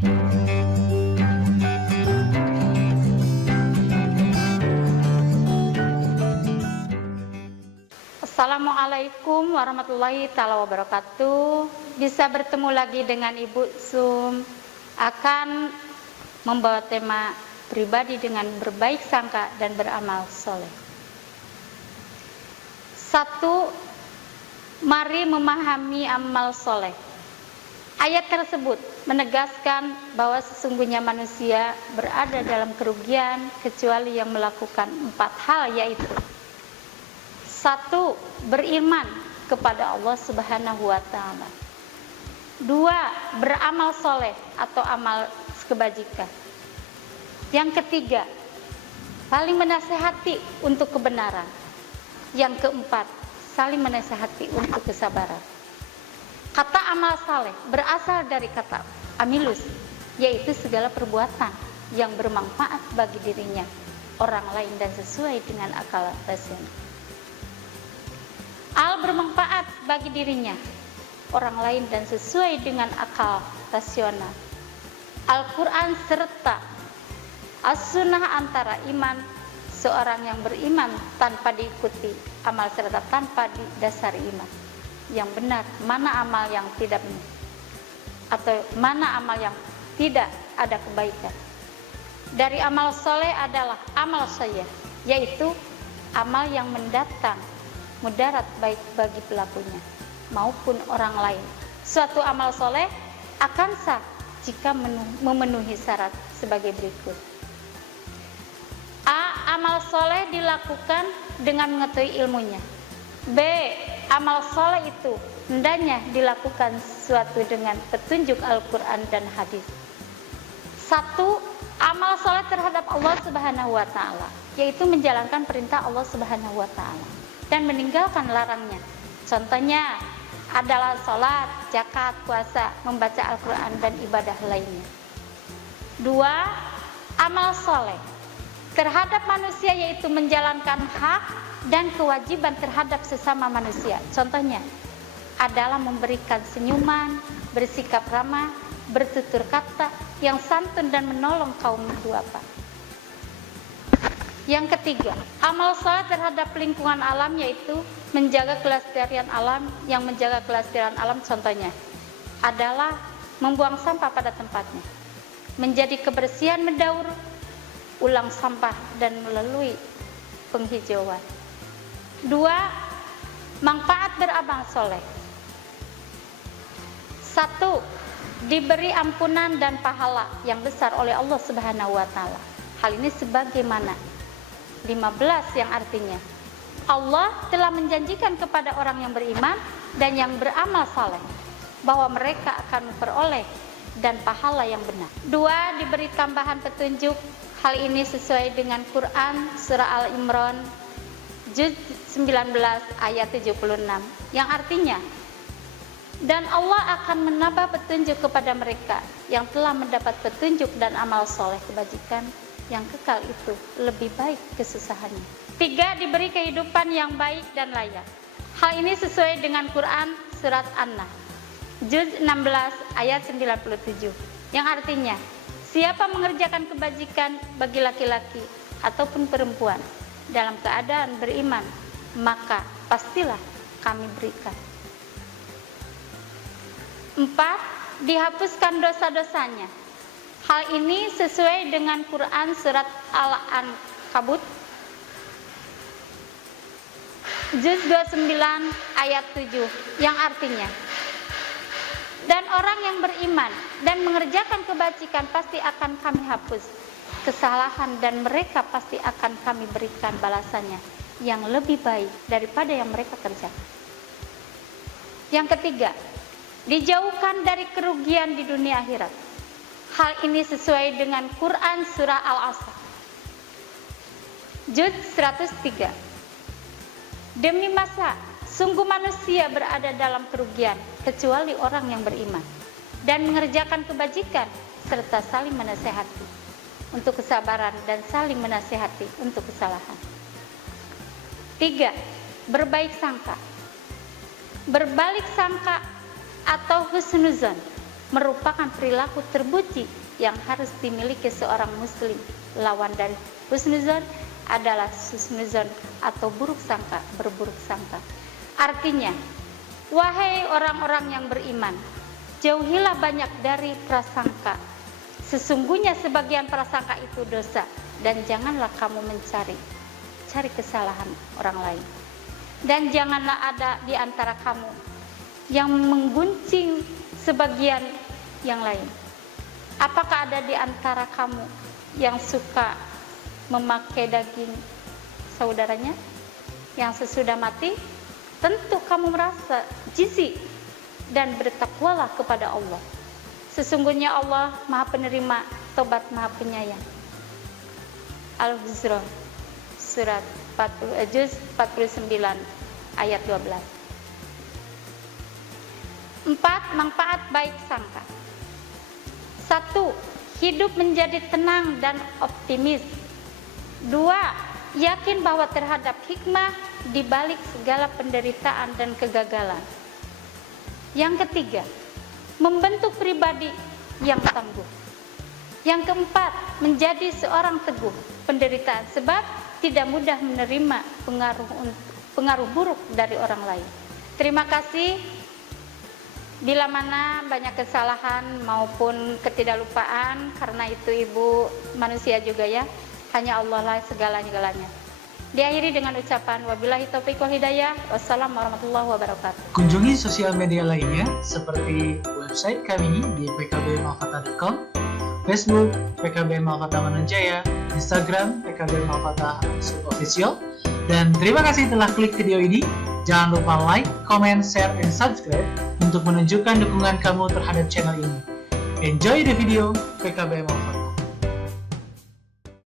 Assalamualaikum warahmatullahi taala wabarakatuh. Bisa bertemu lagi dengan Ibu Sum akan membawa tema pribadi dengan berbaik sangka dan beramal soleh. 1. Mari memahami amal soleh. Ayat tersebut menegaskan bahwa sesungguhnya manusia berada dalam kerugian kecuali yang melakukan 4 hal, yaitu 1. Beriman kepada Allah Subhanahu wa Ta'ala. 2. Beramal soleh atau amal kebajikan. Yang ketiga, saling menasehati untuk kebenaran. Yang keempat, saling menasehati untuk kesabaran. Kata amal soleh berasal dari kata amilus, yaitu segala perbuatan yang bermanfaat bagi dirinya, orang lain, dan sesuai dengan akal rasional. Al bermanfaat bagi dirinya, orang lain, dan sesuai dengan akal rasional. Al-Quran serta as-sunnah antara iman seorang yang beriman tanpa diikuti amal serta tanpa didasari iman yang benar, mana amal yang tidak benar atau mana amal yang tidak ada kebaikan. Dari amal soleh adalah amal syariah, yaitu amal yang mendatang mudarat baik bagi pelakunya maupun orang lain. Suatu amal soleh akan sah jika memenuhi syarat sebagai berikut. A. Amal soleh dilakukan dengan mengetahui ilmunya. B. Amal soleh itu hendaknya dilakukan sesuatu dengan petunjuk Al-Quran dan hadis. 1. Amal soleh terhadap Allah Subhanahu wa Ta'ala, yaitu menjalankan perintah Allah Subhanahu wa Ta'ala dan meninggalkan larangnya. Contohnya adalah sholat, zakat, puasa, membaca Al-Quran, dan ibadah lainnya. 2. Amal soleh terhadap manusia, yaitu menjalankan hak dan kewajiban terhadap sesama manusia. Contohnya adalah memberikan senyuman, bersikap ramah, bertutur kata yang santun, dan menolong kaum duafa. Yang ketiga, amal soleh terhadap lingkungan alam, yaitu menjaga kelestarian alam. Yang menjaga kelestarian alam contohnya adalah membuang sampah pada tempatnya, menjadi kebersihan, mendaur ulang sampah, dan melalui penghijauan. 2. Manfaat beramal soleh. 1. Diberi ampunan dan pahala yang besar oleh Allah Subhanahu wa Ta'ala. Hal ini sebagaimana 15, yang artinya Allah telah menjanjikan kepada orang yang beriman dan yang beramal saleh bahwa mereka akan memperoleh dan pahala yang benar. 2. Diberi tambahan petunjuk. Hal ini sesuai dengan Quran surah Al-Imran juz 19 ayat 76, yang artinya, dan Allah akan menambah petunjuk kepada mereka yang telah mendapat petunjuk dan amal soleh kebajikan yang kekal itu lebih baik kesusahannya. 3. Diberi kehidupan yang baik dan layak. Hal ini sesuai dengan Quran surat An-Nahl juz 16 ayat 97, yang artinya, siapa mengerjakan kebajikan bagi laki-laki ataupun perempuan dalam keadaan beriman, maka pastilah kami berikan. 4. Dihapuskan dosa-dosanya. Hal ini sesuai dengan Quran surat Al-Ankabut juz 29 ayat 7, yang artinya, dan orang yang beriman dan mengerjakan kebajikan pasti akan kami hapus kesalahan, dan mereka pasti akan kami berikan balasannya yang lebih baik daripada yang mereka kerjakan. Yang ketiga, dijauhkan dari kerugian di dunia akhirat. Hal ini sesuai dengan Quran surah Al-Asr juz 103. Demi masa sungguh manusia berada dalam kerugian kecuali orang yang beriman dan mengerjakan kebajikan serta saling menasehati untuk kesabaran dan saling menasehati untuk kesalahan. 3. Berbaik sangka. Berbalik sangka atau husnuzon merupakan perilaku terpuji yang harus dimiliki seorang muslim. Lawan dari husnuzon adalah husnuzon atau buruk sangka, berburuk sangka. Artinya, wahai orang-orang yang beriman, jauhilah banyak dari prasangka. Sesungguhnya sebagian prasangka itu dosa, dan janganlah kamu mencari kesalahan orang lain. Dan janganlah ada di antara kamu yang menggunjing sebagian yang lain. Apakah ada di antara kamu yang suka memakai daging saudaranya yang sesudah mati? Tentu kamu merasa jijik, dan bertakwalah kepada Allah. Sesungguhnya Allah Maha Penerima Tobat, Maha Penyayang. Al-Hujr surat 40, juz 49 ayat 12. 4. Manfaat baik sangka. 1. Hidup menjadi tenang dan optimis. 2. Yakin bahwa terhadap hikmah di balik segala penderitaan dan kegagalan. Yang ketiga, membentuk pribadi yang tangguh. Yang keempat, menjadi seorang teguh penderitaan sebab tidak mudah menerima pengaruh buruk dari orang lain. Terima kasih. Bila mana banyak kesalahan maupun ketidaklupaan, karena itu ibu manusia juga ya, hanya Allah lah segala-galanya. Diakhiri dengan ucapan wabillahi taufiq wal hidayah. Wassalamu warahmatullahi wabarakatuh. Kunjungi sosial media lainnya seperti website kami di pkbmalfata.com, Facebook PKB Malfata Manunjaya, Instagram PKB Malfata Official. Dan terima kasih telah klik video ini. Jangan lupa like, comment, share, dan subscribe untuk menunjukkan dukungan kamu terhadap channel ini. Enjoy the video PKB Malfata.